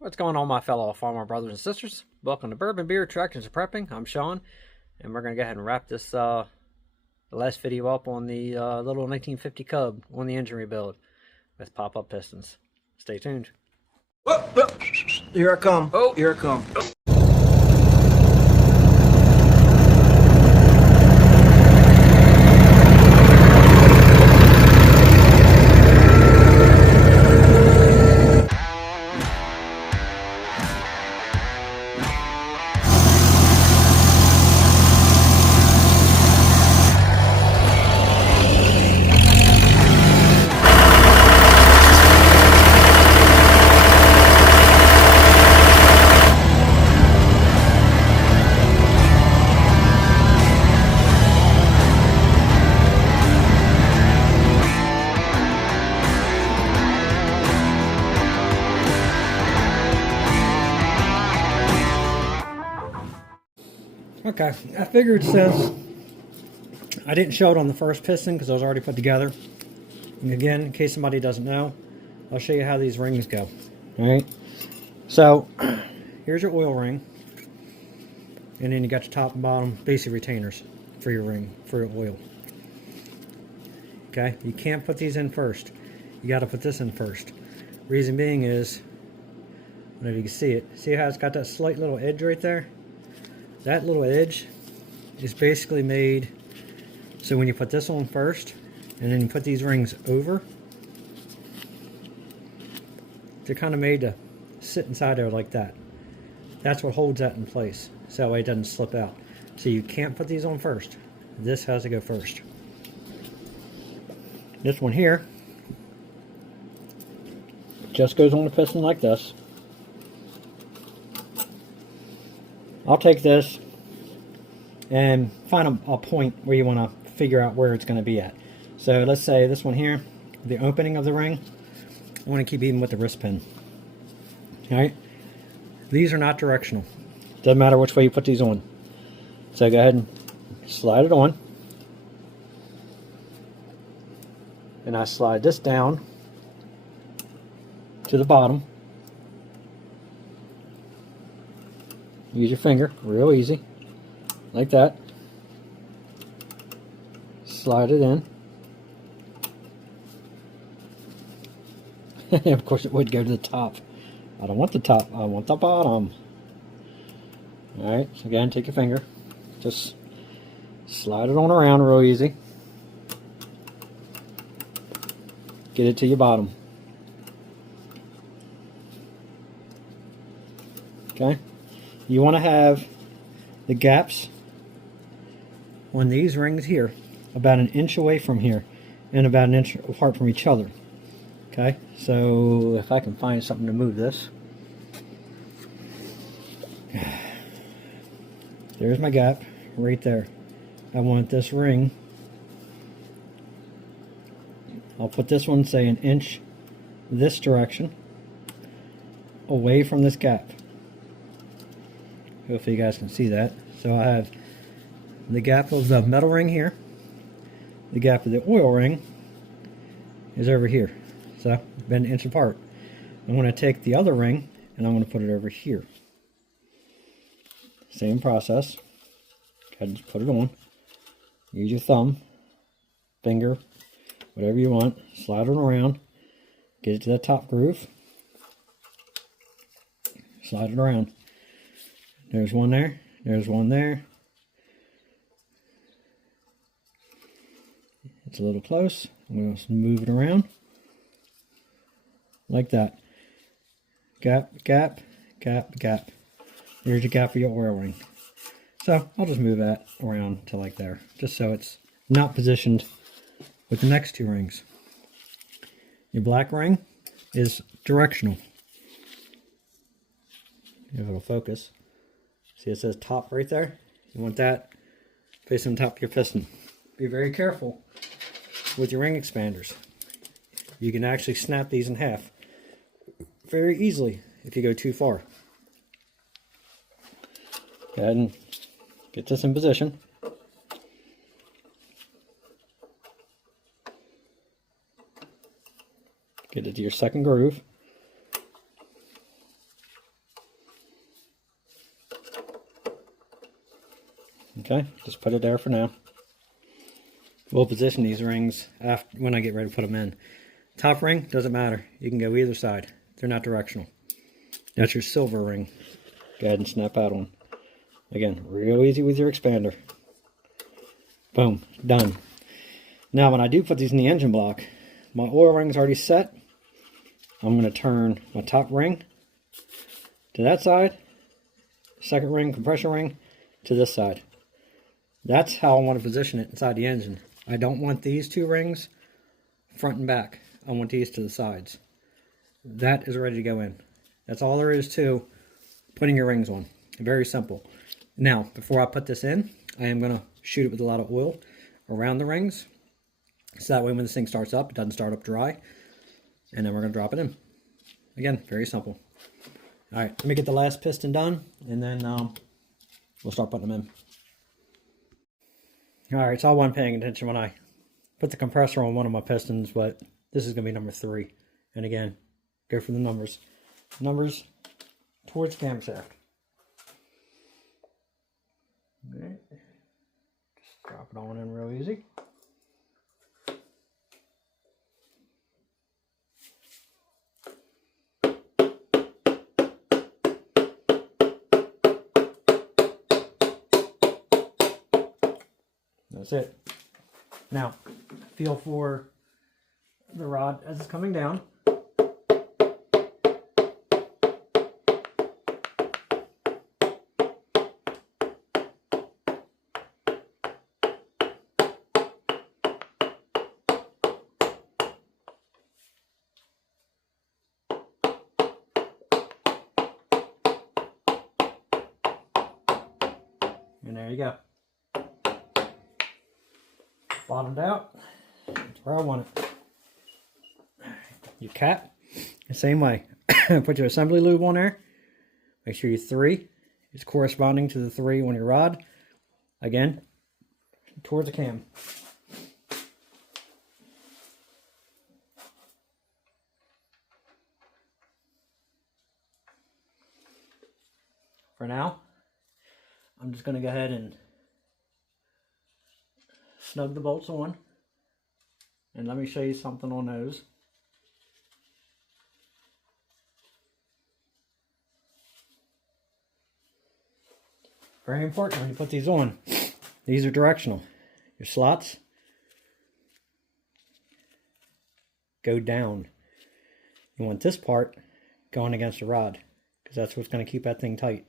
What's going on, my fellow farmer brothers and sisters? Welcome to Bourbon Beer Tractors and Prepping. I'm Sean, and we're going to go ahead and wrap this last video up on the little 1950 Cub on the engine rebuild with pop-up pistons. Stay tuned. Whoa, whoa. Here I come. Oh. Here I come. Okay, I figured since I didn't show it on the first piston because it was already put together. And again, in case somebody doesn't know, I'll show you how these rings go. Alright, so here's your oil ring. And then you got your top and bottom basic retainers for your ring, for your oil. Okay, you can't put these in first. You got to put this in first. Reason being is, I don't know if you can see it. See how it's got that slight little edge right there? That little edge is basically made so when you put this on first and then you put these rings over, they're kind of made to sit inside there like that. That's what holds that in place, so that way it doesn't slip out. So you can't put these on first. This has to go first. This one here just goes on the piston like this. I'll take this and find a point where you want to figure out where it's going to be at. So let's say this one here, the opening of the ring, I want to keep even with the wrist pin. Alright, these are not directional. Doesn't matter which way you put these on. So go ahead and slide it on. And I slide this down to the bottom. Use your finger, real easy, like that. Slide it in. Of course it would go to the top. I don't want the top, I want the bottom. Alright, so again, take your finger, just slide it on around real easy. Get it to your bottom. Okay? You want to have the gaps on these rings here about an inch away from here and about an inch apart from each other. Okay, so if I can find something to move this. There's my gap right there. I want this ring. I'll put this one, say, an inch this direction away from this gap. Hopefully you guys can see that. So I have the gap of the metal ring here. The gap of the oil ring is over here. So been an inch apart. I'm going to take the other ring and I'm going to put it over here. Same process. Go ahead and just put it on. Use your thumb, finger, whatever you want. Slide it around. Get it to that top groove. Slide it around. There's one there. There's one there. It's a little close. I'm going to move it around like that. Gap, gap, gap, gap. There's your gap for your oil ring. So I'll just move that around to like there, just so it's not positioned with the next two rings. Your black ring is directional. If it'll focus. See, it says top right there. You want that facing on top of your piston. Be very careful with your ring expanders. You can actually snap these in half very easily if you go too far. Go ahead and get this in position. Get it to your second groove. Okay, just put it there for now. We'll position these rings after when I get ready to put them in. Top ring, doesn't matter. You can go either side. They're not directional. That's your silver ring. Go ahead and snap out one. Again, real easy with your expander. Boom, done. Now when I do put these in the engine block, my oil ring's already set. I'm going to turn my top ring to that side, second ring, compression ring, to this side. That's how I want to position it inside the engine. I don't want these two rings front and back. I want these to the sides. That is ready to go in. That's all there is to putting your rings on. Very simple. Now, before I put this in, I am going to shoot it with a lot of oil around the rings. So that way when this thing starts up, it doesn't start up dry. And then we're going to drop it in. Again, very simple. All right, let me get the last piston done, and then we'll start putting them in. All right, so I wasn't paying attention when I put the compressor on one of my pistons, but this is going to be number 3. And again, go for the numbers. Numbers towards the camshaft. Okay. Just drop it on in real easy. That's it. Now, feel for the rod as it's coming down. And there you go. Bottomed out. That's where I want it. Your cap, the same way. Put your assembly lube on there. Make sure your 3 is corresponding to the 3 on your rod. Again, towards the cam. For now, I'm just going to go ahead and snug the bolts on, and let me show you something on those. Very important when you put these on. These are directional. Your slots go down. You want this part going against the rod, because that's what's going to keep that thing tight.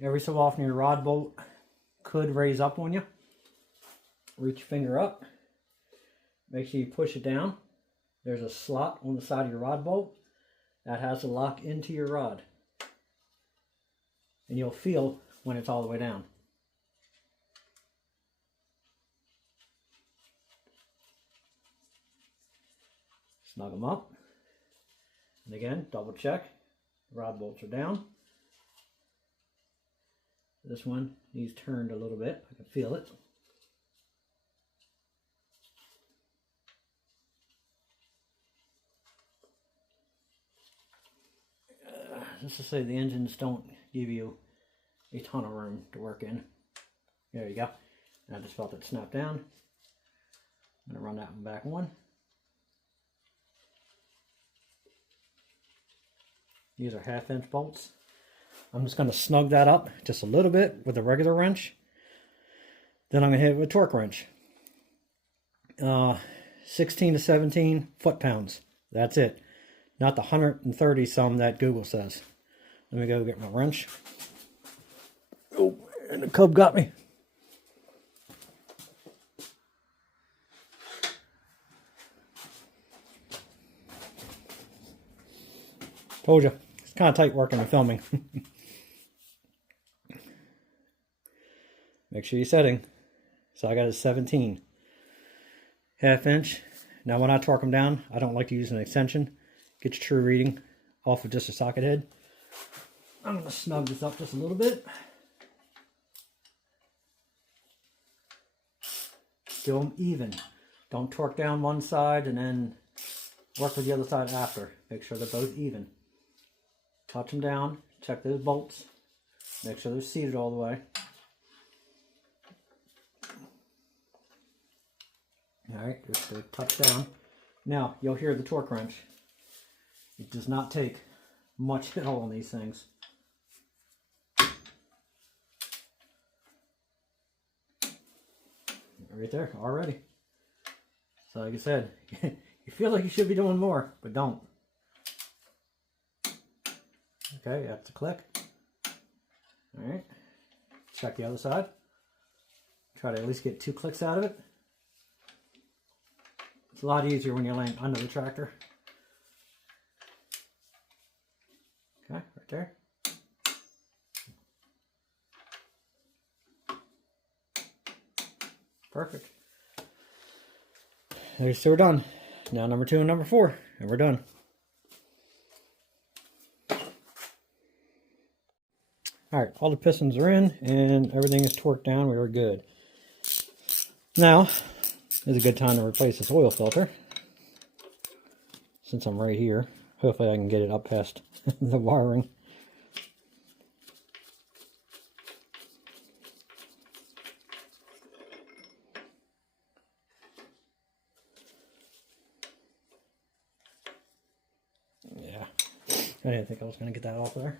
Every so often your rod bolt could raise up on you. Reach your finger up. Make sure you push it down. There's a slot on the side of your rod bolt that has to lock into your rod. And you'll feel when it's all the way down. Snug them up. And again, double check. Rod bolts are down. This one needs turned a little bit. I can feel it. Just to say, the engines don't give you a ton of room to work in. There you go. And I just felt it snap down. I'm going to run that one back on. These are 1/2-inch bolts. I'm just going to snug that up just a little bit with a regular wrench. Then I'm going to hit it with a torque wrench. 16 to 17 foot-pounds. That's it. Not the 130 some that Google says. Let me go get my wrench. Oh, and the cub got me. Told you, it's kind of tight working and filming. Make sure you're setting. So I got a 17. 1/2 inch. Now when I torque them down, I don't like to use an extension. Get your true reading off of just a socket head. I'm going to snug this up just a little bit. Do them even. Don't torque down one side and then work with the other side after. Make sure they're both even. Touch them down. Check those bolts. Make sure they're seated all the way. Alright, just go touch down. Now, you'll hear the torque wrench. It does not take much at all on these things. Right there, already. So like I said, you feel like you should be doing more, but don't. Okay, that's a click. Alright, check the other side. Try to at least get 2 clicks out of it. It's a lot easier when you're laying under the tractor. Okay, right there. Perfect. So we're done. Now number 2 and number 4, and we're done. Alright, all the pistons are in and everything is torqued down. We were good. Now is a good time to replace this oil filter. Since I'm right here, hopefully I can get it up past the wiring. Yeah, I didn't think I was going to get that off there.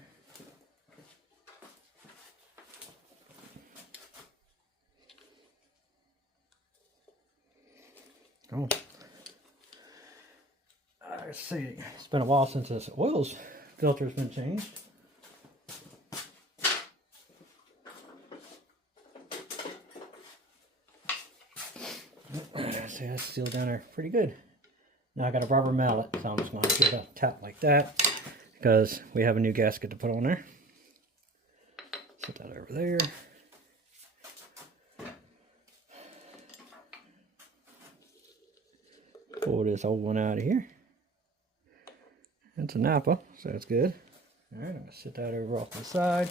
Oh, let's see. It's been a while since this oil filter's been changed. See, that's sealed down there pretty good. Now I got a rubber mallet, so I'm just going to give it a tap like that because we have a new gasket to put on there. Set that over there. Pull this old one out of here. It's a Napa, so it's good. Alright, I'm going to set that over off to the side.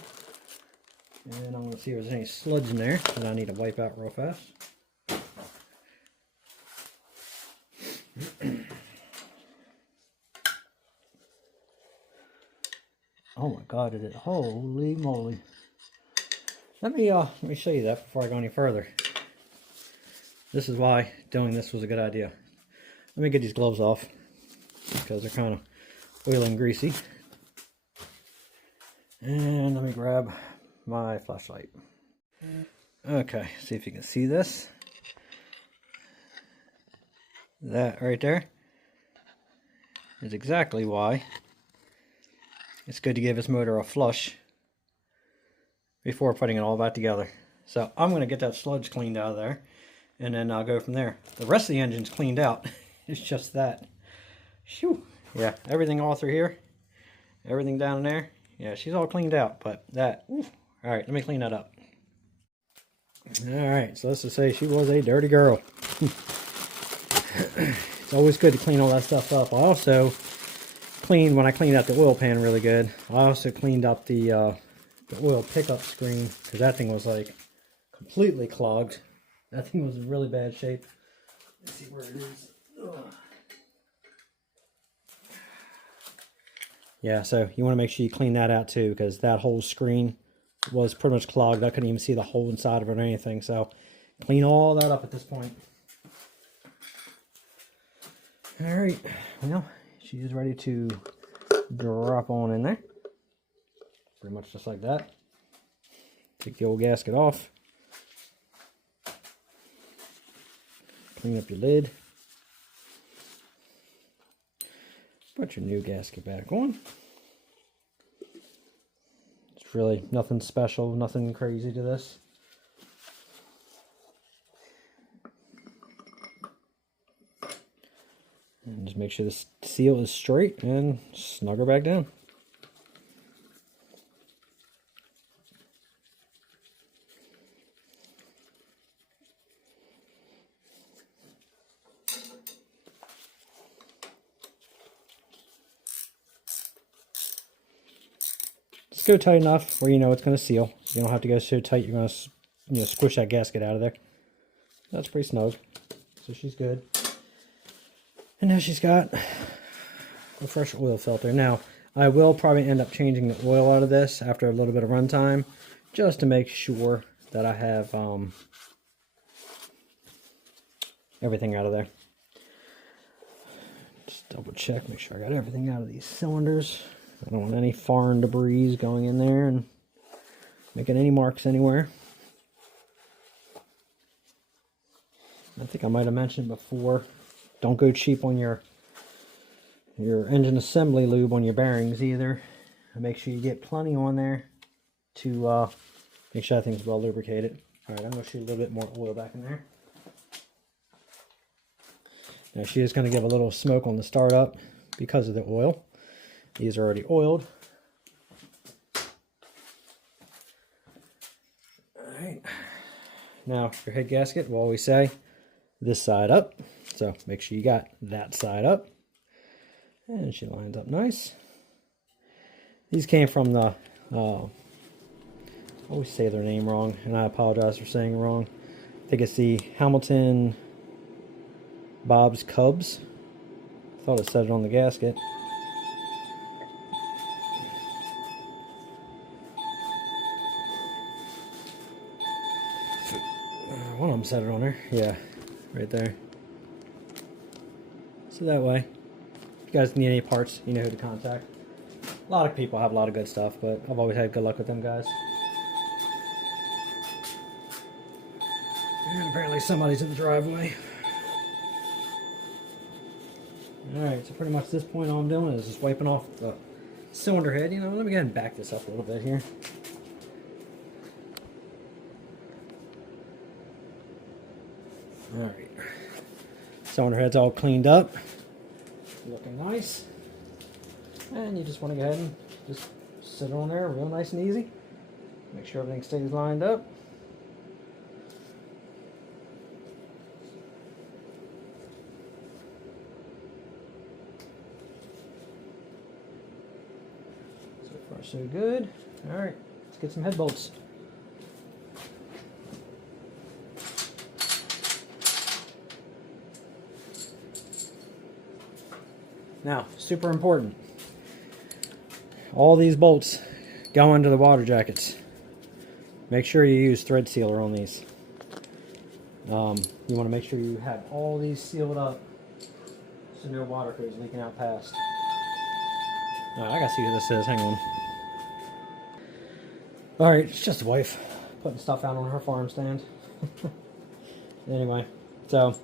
And I'm going to see if there's any sludge in there that I need to wipe out real fast. Oh my god, is it? Holy moly. Let me show you that before I go any further. This is why doing this was a good idea. Let me get these gloves off because they're kind of oily and greasy. And let me grab my flashlight. Okay, see if you can see this. That right there is exactly why it's good to give this motor a flush before putting it all back together. So I'm going to get that sludge cleaned out of there and then I'll go from there. The rest of the engine's cleaned out. It's just that. Shoo. Yeah, everything all through here. Everything down there. Yeah, she's all cleaned out, but that. Oof. All right, let me clean that up. All right, so let's just say she was a dirty girl. It's always good to clean all that stuff up. I also cleaned, when I cleaned out the oil pan really good, I also cleaned up the oil pickup screen because that thing was like completely clogged. That thing was in really bad shape. Let's see where it is. Ugh. Yeah, so you want to make sure you clean that out too because that whole screen was pretty much clogged. I couldn't even see the hole inside of it or anything. So clean all that up at this point. Alright, well, she is ready to drop on in there. Pretty much just like that. Take the old gasket off. Clean up your lid. Put your new gasket back on. It's really nothing special, nothing crazy to this. And just make sure the seal is straight and snug her back down. Just go tight enough where you know it's going to seal. You don't have to go so tight you're going to squish that gasket out of there. That's pretty snug. So she's good. And now she's got a fresh oil filter. Now, I will probably end up changing the oil out of this after a little bit of runtime, just to make sure that I have everything out of there. Just double check, make sure I got everything out of these cylinders. I don't want any foreign debris going in there and making any marks anywhere. I think I might have mentioned before, don't go cheap on your engine assembly lube on your bearings either. And make sure you get plenty on there to make sure everything's well lubricated. Alright, I'm going to shoot a little bit more oil back in there. Now she is going to give a little smoke on the startup because of the oil. These are already oiled. Alright. Now your head gasket, we'll always say this side up. So make sure you got that side up. And she lines up nice. These came from the, I always say their name wrong, and I apologize for saying it wrong. I think it's the Hamilton Bob's Cubs. I thought it said it on the gasket. One of them said it on there. Yeah, right there. So that way, if you guys need any parts, you know who to contact. A lot of people have a lot of good stuff, but I've always had good luck with them guys. And apparently somebody's in the driveway. Alright, so pretty much at this point all I'm doing is just wiping off the cylinder head. You know, let me go ahead and back this up a little bit here. Alright. Cylinder head's all cleaned up. Looking nice. And you just want to go ahead and just sit it on there real nice and easy. Make sure everything stays lined up. So far so good. Alright, let's get some head bolts. Now, super important. All these bolts go into the water jackets. Make sure you use thread sealer on these. You want to make sure you have all these sealed up so no water goes leaking out past. Alright, I gotta see who this is. Hang on. Alright, it's just a wife putting stuff out on her farm stand. Anyway, so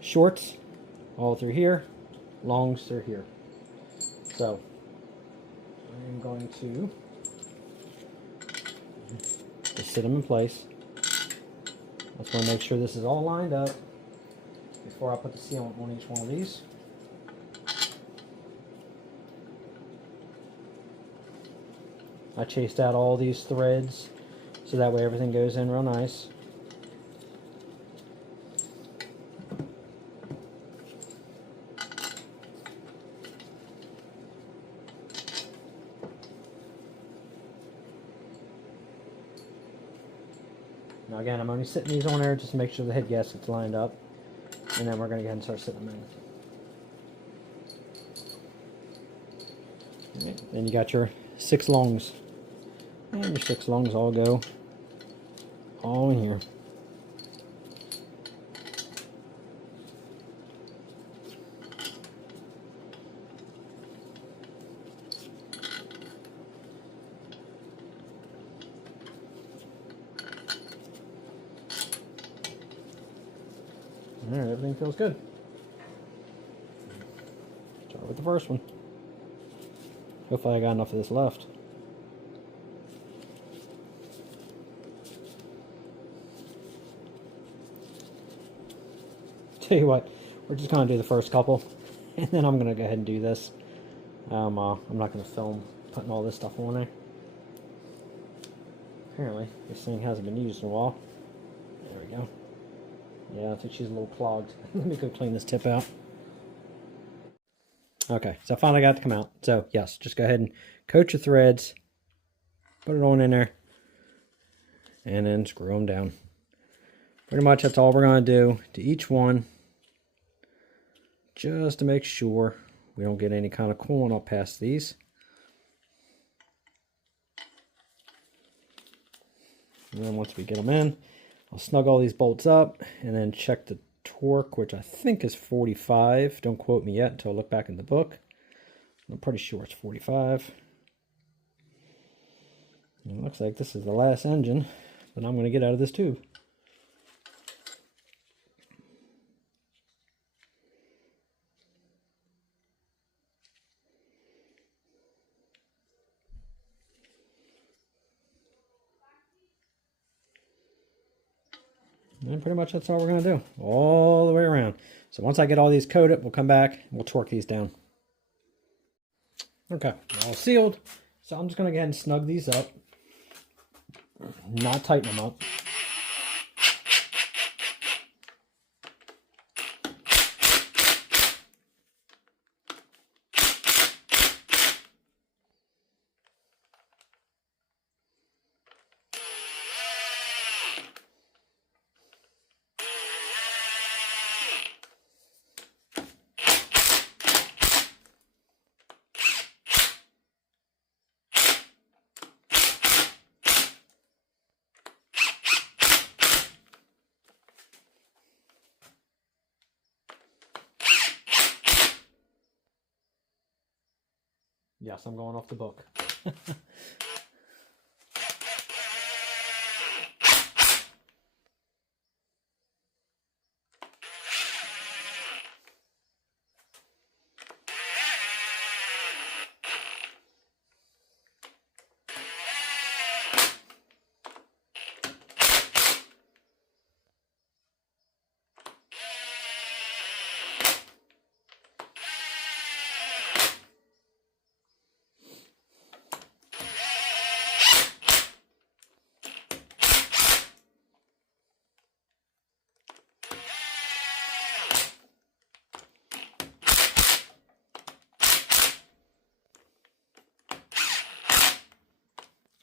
shorts all through here, longs through here. So I'm going to just sit them in place. I just want to make sure this is all lined up before I put the sealant on each one of these. I chased out all these threads so that way everything goes in real nice. Now again, I'm only sitting these on there just to make sure the head gasket's lined up, and then we're going to go ahead and start sitting them in. Right, then you got your 6 longs, and your 6 longs all go all in here. Alright, everything feels good. Start with the first one. Hopefully I got enough of this left. Tell you what, we're just going to do the first couple, and then I'm going to go ahead and do this. I'm not going to film putting all this stuff on there. Apparently, this thing hasn't been used in a while. There we go. Yeah, I think she's a little clogged. Let me go clean this tip out. Okay, so I finally got it to come out. So, yes, just go ahead and coat your threads. Put it on in there. And then screw them down. Pretty much that's all we're going to do to each one. Just to make sure we don't get any kind of coolant up past these. And then once we get them in, I'll snug all these bolts up and then check the torque, which I think is 45. Don't quote me yet until I look back in the book. I'm pretty sure it's 45. And it looks like this is the last engine that I'm going to get out of this tube. And pretty much that's all we're going to do, all the way around. So once I get all these coated, we'll come back and we'll torque these down. Okay, all sealed. So I'm just going to go ahead and snug these up, not tighten them up. Yes, I'm going off the book.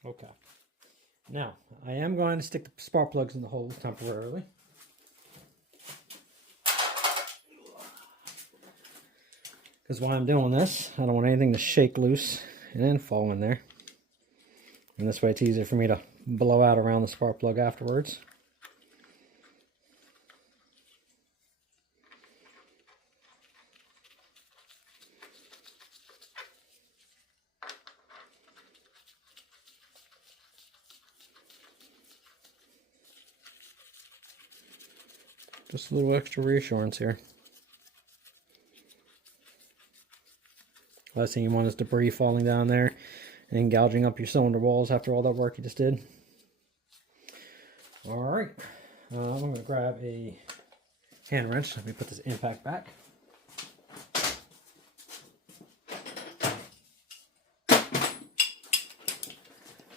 Okay. Now, I am going to stick the spark plugs in the holes temporarily. Because while I'm doing this, I don't want anything to shake loose and then fall in there. And this way it's easier for me to blow out around the spark plug afterwards. Just a little extra reassurance here. Last thing you want is debris falling down there and gouging up your cylinder walls after all that work you just did. Alright, I'm going to grab a hand wrench. Let me put this impact back. I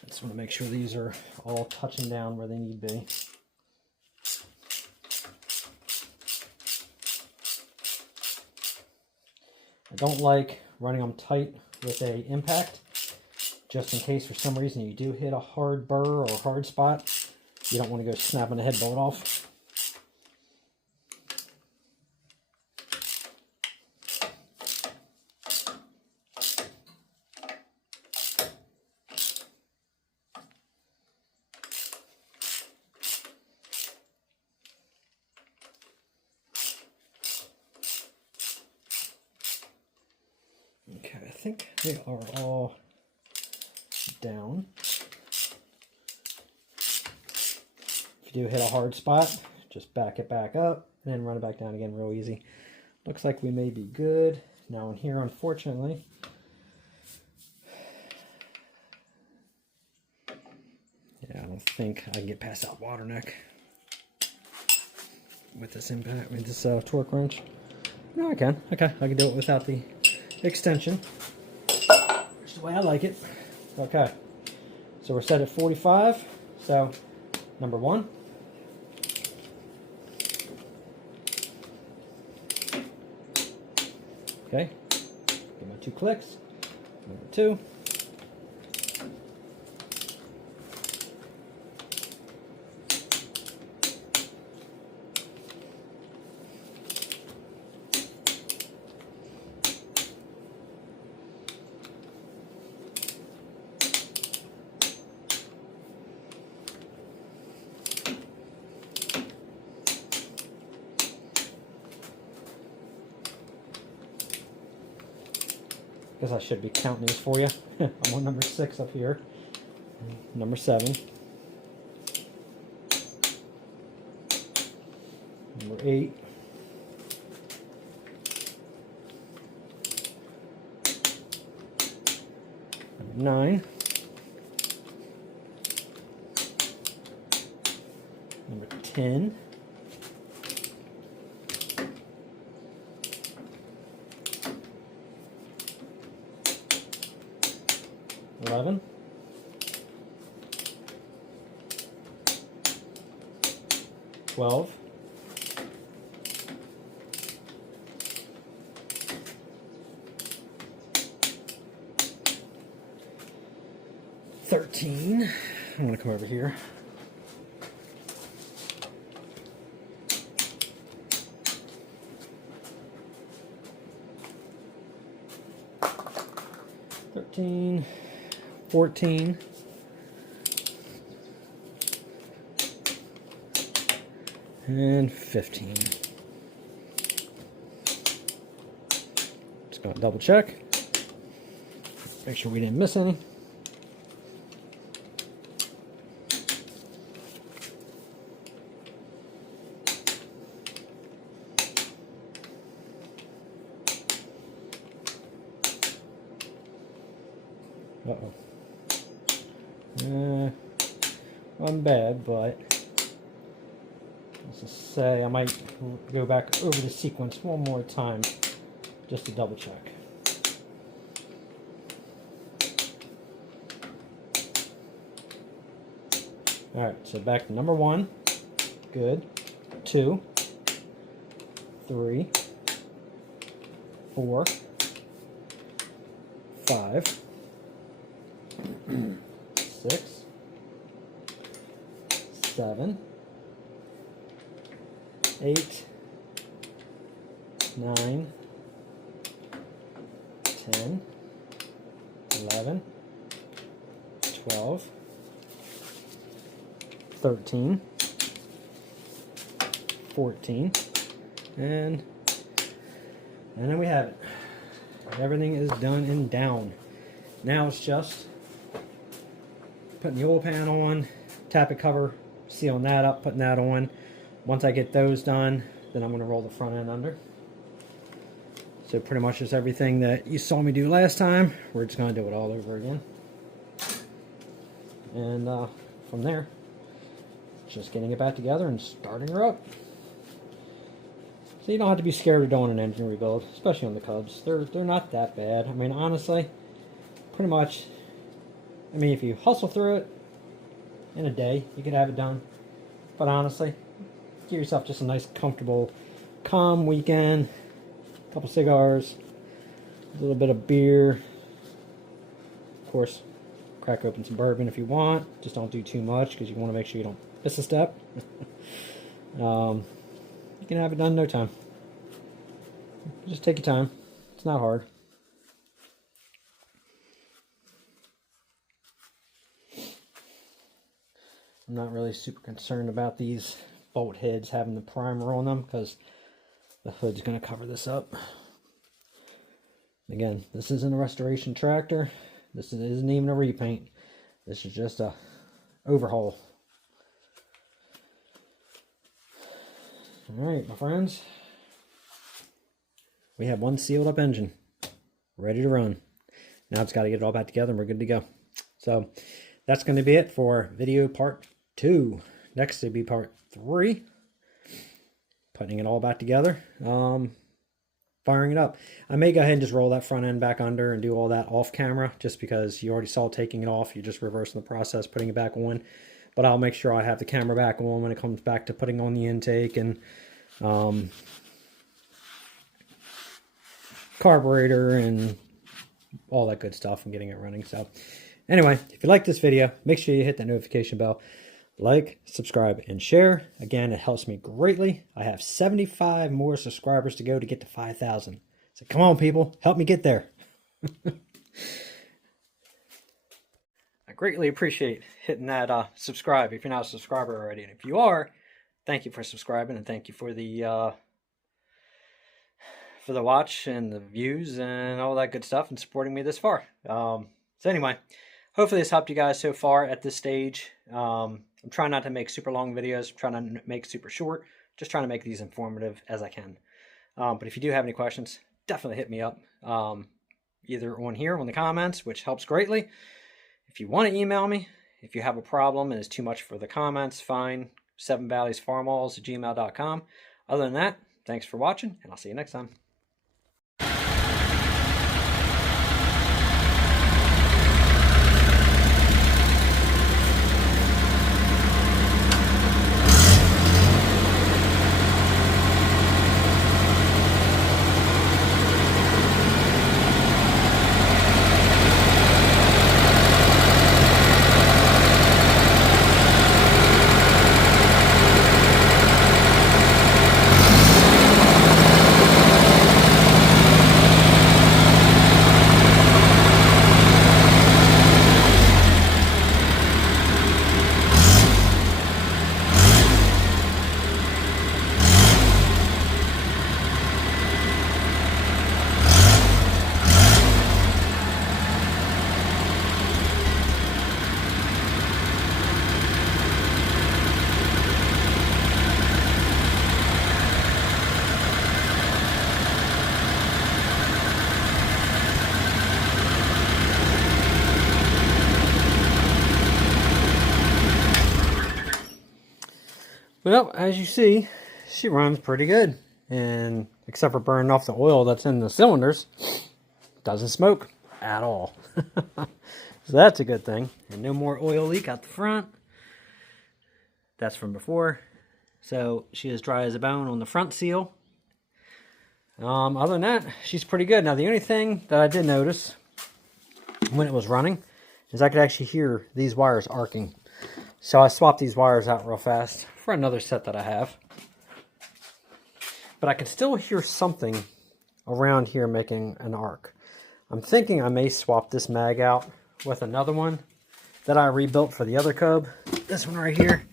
just want to make sure these are all touching down where they need to be. I don't like running them tight with a impact, just in case for some reason you do hit a hard burr or a hard spot. You don't want to go snapping the head bolt off. Okay, I think they are all down. If you do hit a hard spot, just back it back up and then run it back down again real easy. Looks like we may be good. Now in here, unfortunately, yeah, I don't think I can get past that water neck with this impact, with this torque wrench. No, I can. Okay, I can do it without the extension, which is the way I like it. Okay, so we're set at 45. So number one, okay, give my 2 clicks. Number 2, because I should be counting these for you. I'm on number 6 up here. Number 7. Number 8. Number 9. Number 10. $11. 12. 13. I'm going to come over here. 13, 14, and 15. Just going to double check. Make sure we didn't miss any. Uh-oh. Wasn't bad, but let's just say I might go back over the sequence one more time just to double check. Alright, so back to number 1. Good. 2, 3, 4, 5, 6, 7, 8, 9, 10, 11, 12, 13, 14, and then we have it. Everything is done and down. Now it's just putting the oil pan on, tappet cover, sealing that up, putting that on. Once I get those done, then I'm going to roll the front end under. So pretty much just everything that you saw me do last time, we're just going to do it all over again. And from there, just getting it back together and starting her up. So you don't have to be scared of doing an engine rebuild, especially on the Cubs. They're not that bad. I mean, honestly, pretty much, I mean, if you hustle through it in a day, you could have it done. But honestly, give yourself just a nice, comfortable, calm weekend. A couple cigars, a little bit of beer. Of course, crack open some bourbon if you want. Just don't do too much because you want to make sure you don't miss a step. You can have it done in no time. Just take your time. It's not hard. I'm not really super concerned about these bolt heads having the primer on them because the hood's going to cover this up. Again, this isn't a restoration tractor. This isn't even a repaint. This is just a overhaul. Alright, my friends. We have one sealed up engine ready to run. Now it's got to get it all back together and we're good to go. So that's going to be it for video part 2. Next will be part 3. Putting it all back together. Firing it up. I may go ahead and just roll that front end back under and do all that off camera just because you already saw taking it off. You're just reversing the process, putting it back on. But I'll make sure I have the camera back on when it comes back to putting on the intake and carburetor and all that good stuff and getting it running. So anyway, if you like this video, make sure you hit that notification bell. Like, subscribe, and share. Again, it helps me greatly. I have 75 more subscribers to go to get to 5,000. So come on, people. Help me get there. I greatly appreciate hitting that subscribe if you're not a subscriber already. And if you are, thank you for subscribing and thank you for the for the watch and the views and all that good stuff and supporting me this far. So anyway, hopefully this helped you guys so far at this stage. I'm trying not to make super long videos. I'm trying to make super short. Just trying to make these informative as I can. But if you do have any questions, definitely hit me up. Either on here, on the comments, which helps greatly. If you want to email me, if you have a problem and it's too much for the comments, fine. 7valleysfarmalls@gmail.com. Other than that, thanks for watching, and I'll see you next time. Well, as you see, she runs pretty good, and except for burning off the oil that's in the cylinders, doesn't smoke at all. So that's a good thing. And no more oil leak out the front. That's from before. So she is dry as a bone on the front seal. Other than that, she's pretty good. Now the only thing that I did notice when it was running is I could actually hear these wires arcing. So I swapped these wires out real fast for another set that I have. But I can still hear something around here making an arc. I'm thinking I may swap this mag out with another one that I rebuilt for the other cub. This one right here.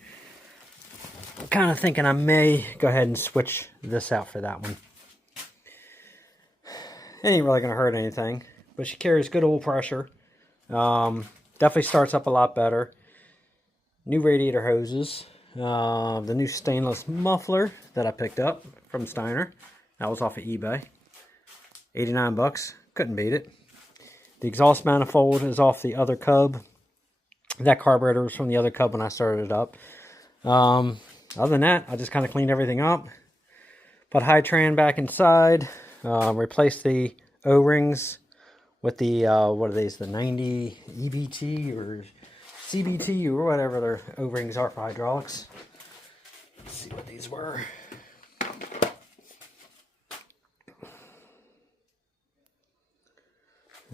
I'm kind of thinking I may go ahead and switch this out for that one. It ain't really going to hurt anything. But she carries good oil pressure. Definitely starts up a lot better. New radiator hoses, the new stainless muffler that I picked up from Steiner. That was off of eBay. 89 bucks, couldn't beat it. The exhaust manifold is off the other cub. That carburetor was from the other cub when I started it up. Other than that, I just kind of cleaned everything up. Put High-Tran back inside. Replaced the O-rings with the, what are these, the 90 EBT or CBT or whatever their O-rings are for hydraulics. Let's see what these were. I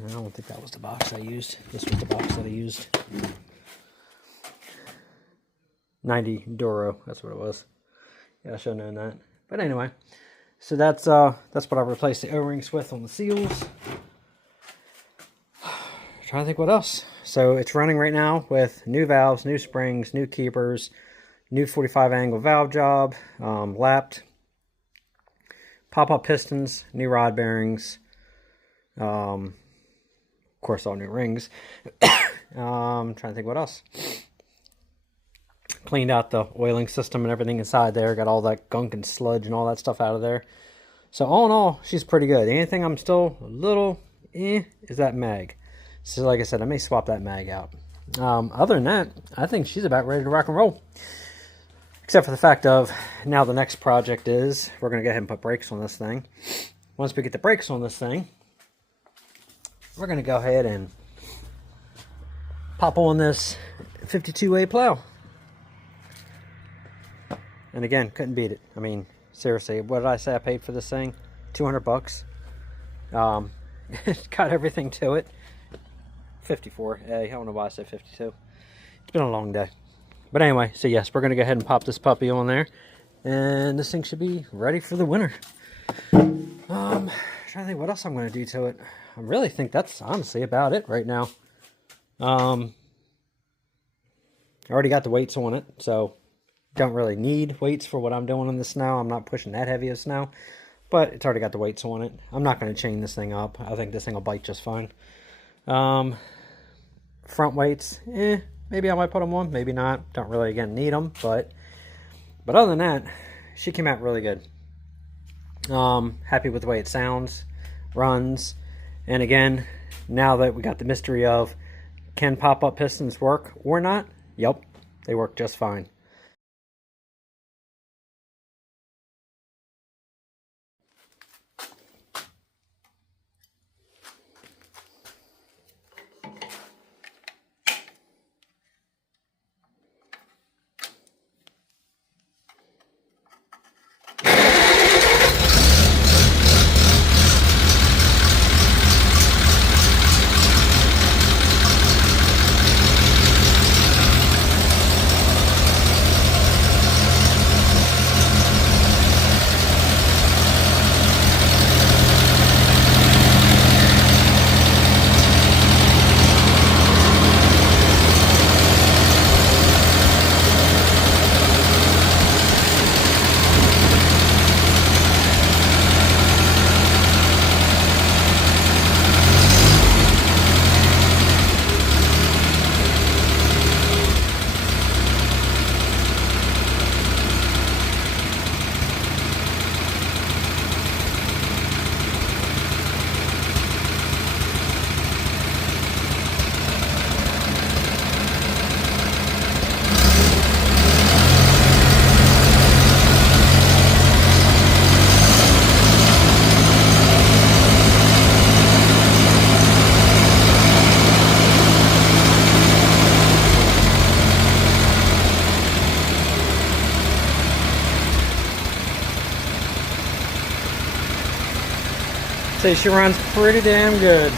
don't think that was the box I used. This was the box that I used. 90 Duro, that's what it was. Yeah, I should have known that. But anyway, so that's what I replaced the O-rings with on the seals. Trying to think what else. So it's running right now with new valves, new springs, new keepers, new 45 angle valve job, lapped, pop-up pistons, new rod bearings, of course all new rings. Trying to think what else. Cleaned out the oiling system and everything inside there. Got all that gunk and sludge and all that stuff out of there. So all in all, she's pretty good. The only thing I'm still a little is that mag. So like I said, I may swap that mag out. Other than that, I think she's about ready to rock and roll. Except for the fact of, now the next project is, we're going to go ahead and put brakes on this thing. Once we get the brakes on this thing, we're going to go ahead and pop on this 52A plow. And again, couldn't beat it. I mean, seriously, what did I say I paid for this thing? 200 bucks. It's got everything to it. 54A. I don't know why I said 52. It's been a long day. But anyway, so yes, we're going to go ahead and pop this puppy on there. And this thing should be ready for the winter. Trying to think what else I'm going to do to it. I really think that's honestly about it right now. I already got the weights on it, so don't really need weights for what I'm doing in the snow. I'm not pushing that heavy of snow. but it's already got the weights on it. I'm not going to chain this thing up. I think this thing will bite just fine. Front weights, maybe I might put them on, maybe not. Don't really, again, need them, but other than that, she came out really good. Happy with the way it sounds, runs, and again, now that we got the mystery of can pop-up pistons work or not, yep, they work just fine. So she runs pretty damn good.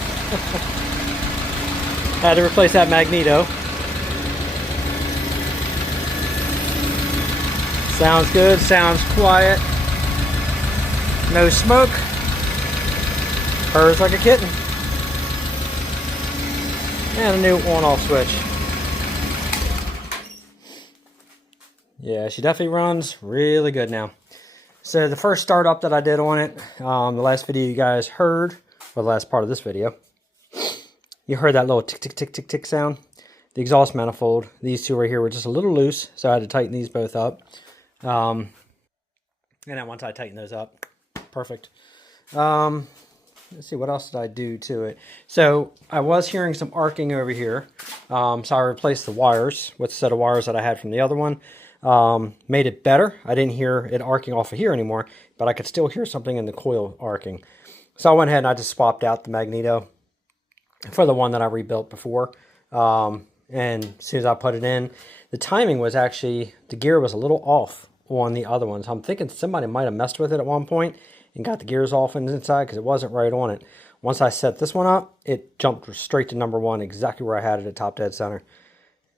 Had to replace that magneto. Sounds good, sounds quiet. No smoke. Purrs like a kitten. And a new on-off switch. Yeah, she definitely runs really good now. So the first startup that I did on it, the last video you guys heard, or the last part of this video, you heard that little tick, tick, tick, tick, tick sound. The exhaust manifold, these two right here were just a little loose, so I had to tighten these both up. And then once I tighten those up, perfect. Let's see, what else did I do to it? So I was hearing some arcing over here, so I replaced the wires with a set of wires that I had from the other one. Made it better. I didn't hear it arcing off of here anymore, but I could still hear something in the coil arcing. So I went ahead and I just swapped out the magneto for the one that I rebuilt before. And as soon as I put it in, the timing was actually, the gear was a little off on the other ones. I'm thinking somebody might have messed with it at one point and got the gears off inside because it wasn't right on it. Once I set this one up, it jumped straight to number one, exactly where I had it at top dead center.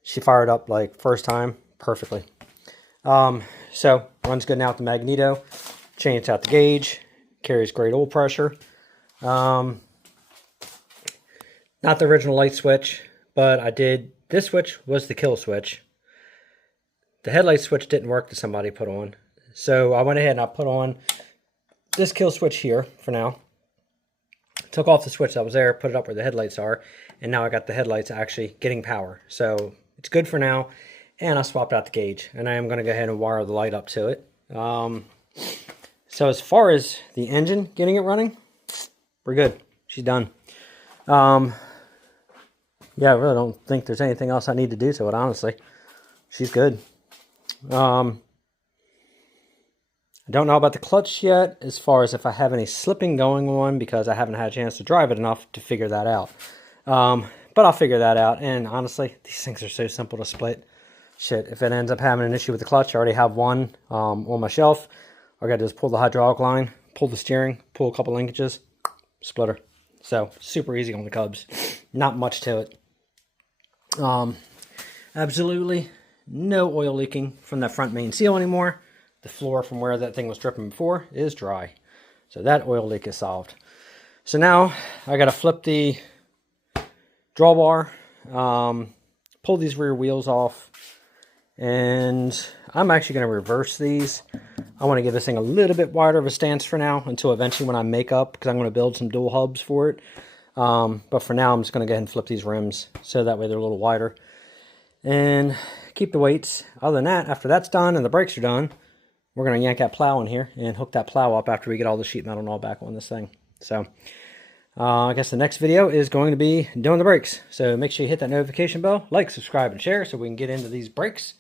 She fired up like first time perfectly. So runs good now with the magneto. Changed out the gauge. Carries great oil pressure. Not the original light switch, but I did. This switch was the kill switch. The headlight switch didn't work that somebody put on. So I went ahead and I put on this kill switch here for now. Took off the switch that was there, put it up where the headlights are, and now I got the headlights actually getting power. So it's good for now. And I swapped out the gauge, and I am going to go ahead and wire the light up to it. So as far as the engine getting it running, we're good. She's done. Yeah, I really don't think there's anything else I need to do to it, honestly. She's good. I don't know about the clutch yet, as far as if I have any slipping going on, because I haven't had a chance to drive it enough to figure that out. But I'll figure that out, and honestly, these things are so simple to split. Shit, if it ends up having an issue with the clutch, I already have one on my shelf. I got to just pull the hydraulic line, pull the steering, pull a couple linkages, splitter. So, super easy on the Cubs. Not much to it. Absolutely no oil leaking from that front main seal anymore. The floor from where that thing was dripping before is dry. So that oil leak is solved. So now, I got to flip the drawbar, pull these rear wheels off. And I'm actually going to reverse these. I want to give this thing a little bit wider of a stance for now until eventually when I make up, because I'm going to build some dual hubs for it. But for now, I'm just going to go ahead and flip these rims so that way they're a little wider. And keep the weights. Other than that, after that's done and the brakes are done, we're going to yank that plow in here and hook that plow up after we get all the sheet metal and all back on this thing. So I guess the next video is going to be doing the brakes. So make sure you hit that notification bell, like, subscribe, and share so we can get into these brakes.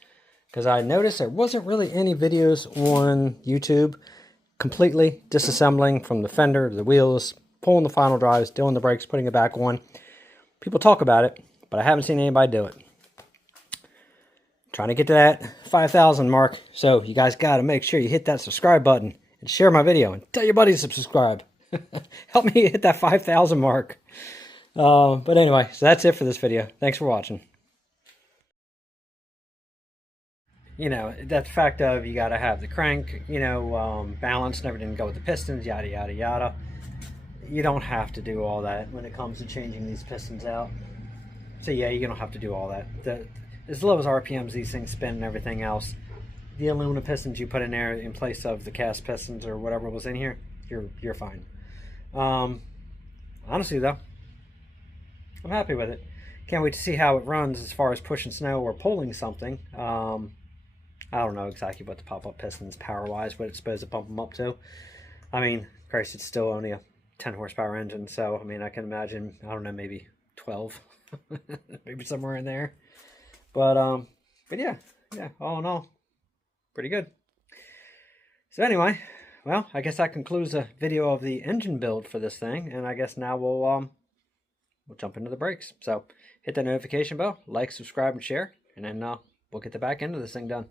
Because I noticed there wasn't really any videos on YouTube completely disassembling from the fender to the wheels, pulling the final drives, doing the brakes, putting it back on. People talk about it, but I haven't seen anybody do it. Trying to get to that 5,000 mark, so you guys got to make sure you hit that subscribe button and share my video and tell your buddies to subscribe. Help me hit that 5,000 mark. But anyway, so that's it for this video. Thanks for watching. You know, that fact of you got to have the crank, you know, balance and everything to go with the pistons, yada, yada, yada. You don't have to do all that when it comes to changing these pistons out. So yeah, you don't have to do all that. As low as RPMs these things spin and everything else, the aluminum pistons you put in there in place of the cast pistons or whatever was in here, you're fine. Honestly though, I'm happy with it. Can't wait to see how it runs as far as pushing snow or pulling something. I don't know exactly what the pop-up pistons power-wise, what it's supposed to pump them up to. I mean, Christ, it's still only a 10 horsepower engine, so I mean, I can imagine, I don't know, maybe 12, maybe somewhere in there. But yeah, all in all, pretty good. So anyway, well, I guess that concludes the video of the engine build for this thing, and I guess now we'll jump into the brakes. So hit that notification bell, like, subscribe, and share, and then we'll get the back end of this thing done.